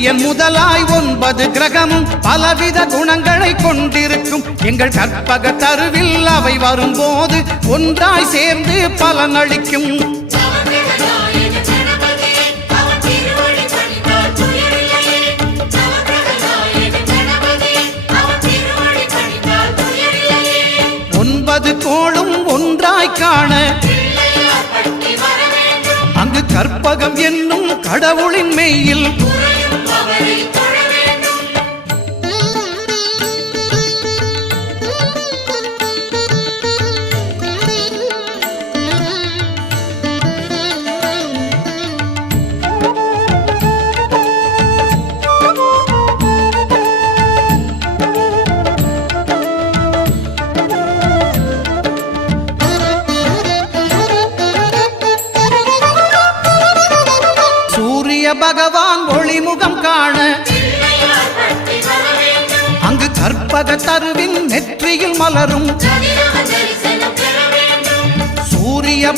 சூரியன் முதலாய் 9 கிரகமும் பலவித குணங்களை கொண்டிருக்கும். எங்கள் கற்பக தருவில் அவை வரும்போது ஒன்றாய் சேர்ந்து பலனளிக்கும். கோளும் ஒன்றாய் காண அங்கு கற்பகம் என்னும் கடவுளின் மெய்யில் பகவான் ஒளிமுகம் காண அங்கு கற்பக தருவின் நெற்றியில் மலரும் சூரிய